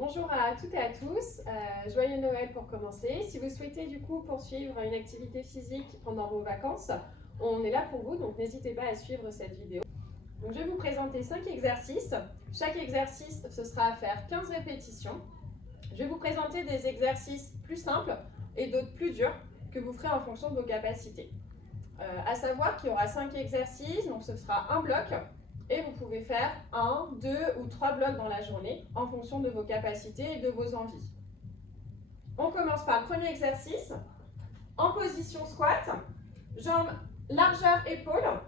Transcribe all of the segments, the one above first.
Bonjour à toutes et à tous, joyeux Noël pour commencer. Si vous souhaitez du coup poursuivre une activité physique pendant vos vacances, on est là pour vous, donc n'hésitez pas à suivre cette vidéo. Donc, je vais vous présenter 5 exercices. Chaque exercice, ce sera à faire 15 répétitions. Je vais vous présenter des exercices plus simples et d'autres plus durs que vous ferez en fonction de vos capacités. À savoir qu'il y aura 5 exercices, donc ce sera un bloc. Et vous pouvez faire 1, 2 ou 3 blocs dans la journée en fonction de vos capacités et de vos envies. On commence par le premier exercice. En position squat, jambes largeur épaule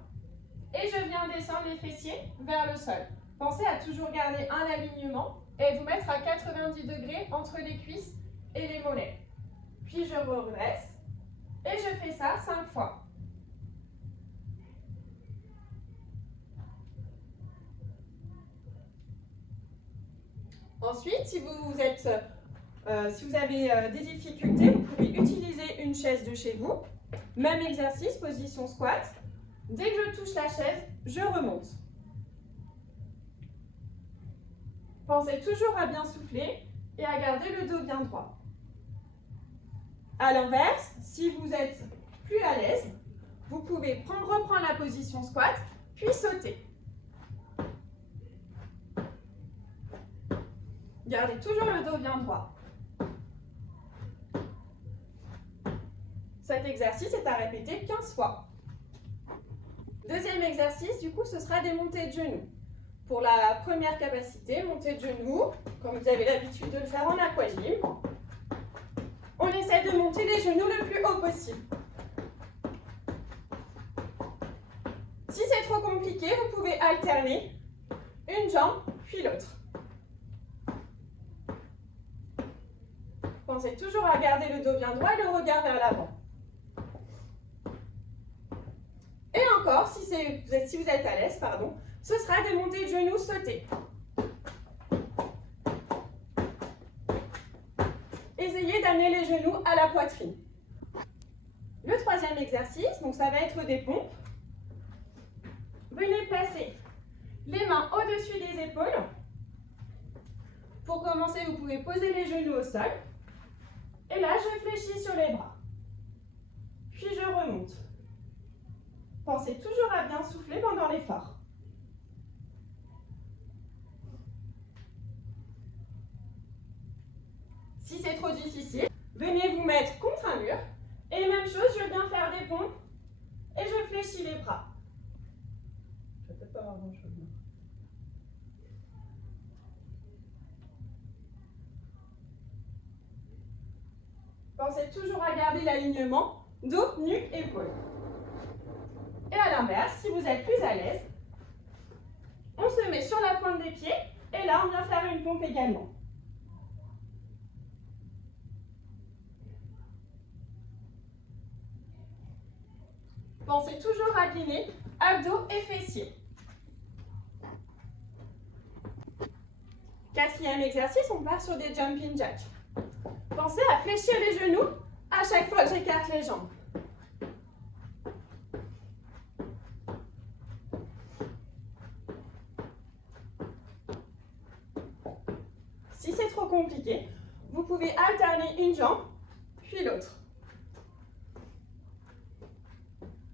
et je viens descendre les fessiers vers le sol. Pensez à toujours garder un alignement et vous mettre à 90 degrés entre les cuisses et les mollets. Puis je redresse et je fais ça 5 fois. Ensuite, si vous avez des difficultés, vous pouvez utiliser une chaise de chez vous. Même exercice, position squat. Dès que je touche la chaise, je remonte. Pensez toujours à bien souffler et à garder le dos bien droit. À l'inverse, si vous êtes plus à l'aise, vous pouvez reprendre la position squat, puis sauter. Gardez toujours le dos bien droit. Cet exercice est à répéter 15 fois. Deuxième exercice, du coup, ce sera des montées de genoux. Pour la première capacité, montée de genoux, comme vous avez l'habitude de le faire en aquagym. On essaie de monter les genoux le plus haut possible. Si c'est trop compliqué, vous pouvez alterner une jambe puis l'autre. Pensez toujours à garder le dos bien droit et le regard vers l'avant. Et encore, si vous êtes à l'aise, ce sera des montées de genoux sautées. Essayez d'amener les genoux à la poitrine. Le troisième exercice, donc ça va être des pompes. Venez placer les mains au-dessus des épaules. Pour commencer, vous pouvez poser les genoux au sol. Et là, je fléchis sur les bras. Puis je remonte. Pensez toujours à bien souffler pendant l'effort. Si c'est trop difficile, venez vous mettre contre un mur. Et même chose, je viens faire des pompes et je fléchis les bras. Je vais peut-être pas avoir grand-chose. Pensez toujours à garder l'alignement dos, nuque, épaule. Et à l'inverse, si vous êtes plus à l'aise, on se met sur la pointe des pieds et là, on vient faire une pompe également. Pensez toujours à aligner abdos et fessiers. Quatrième exercice, on part sur des jumping jacks. Pensez à fléchir les genoux à chaque fois que j'écarte les jambes. Si c'est trop compliqué, vous pouvez alterner une jambe, puis l'autre.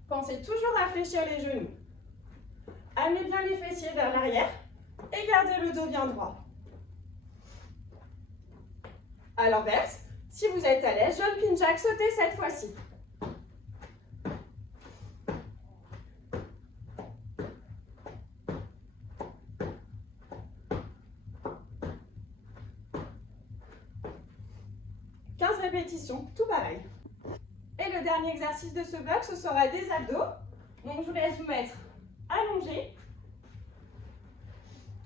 Pensez toujours à fléchir les genoux. Amenez bien les fessiers vers l'arrière et gardez le dos bien droit. À l'inverse, si vous êtes à l'aise, jumping jack, sautez cette fois-ci. Répétitions, tout pareil. Et le dernier exercice de ce bloc, ce sera des abdos. Donc je vous laisse vous mettre allongé.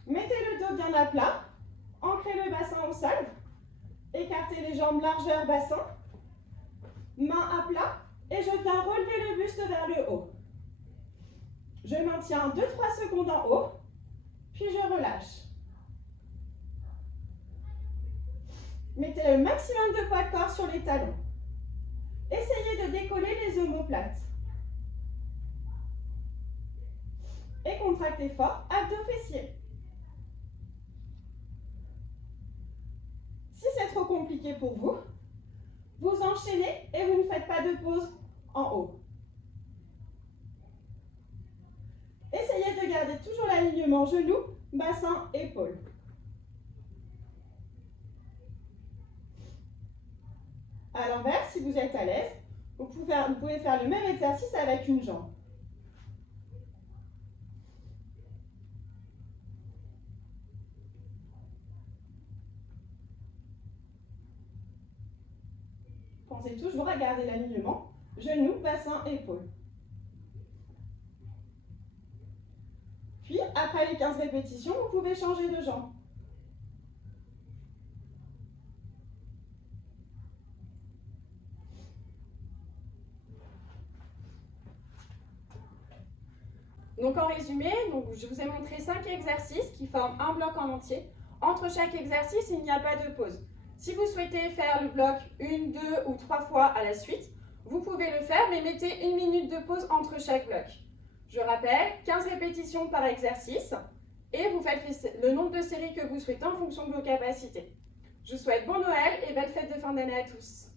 Mettez le dos bien à plat. Ancrez le bassin au sol. Écartez les jambes largeur bassin. Main à plat. Et je viens relever le buste vers le haut. Je maintiens 2-3 secondes en haut. Puis je relâche. Mettez le maximum de poids de corps sur les talons. Essayez de décoller les omoplates. Et contractez fort, abdos fessiers. compliqué pour vous, vous enchaînez et vous ne faites pas de pause en haut. Essayez de garder toujours l'alignement genou, bassin, épaule. À l'envers, si vous êtes à l'aise, vous pouvez faire le même exercice avec une jambe. Pensez toujours à garder l'alignement, genou, bassin, épaule. Puis, après les 15 répétitions, vous pouvez changer de jambe. Donc en résumé, je vous ai montré 5 exercices qui forment un bloc en entier. Entre chaque exercice, il n'y a pas de pause. Si vous souhaitez faire le bloc 1, 2 ou 3 fois à la suite, vous pouvez le faire, mais mettez 1 minute de pause entre chaque bloc. Je rappelle, 15 répétitions par exercice et vous faites le nombre de séries que vous souhaitez en fonction de vos capacités. Je vous souhaite bon Noël et belle fête de fin d'année à tous.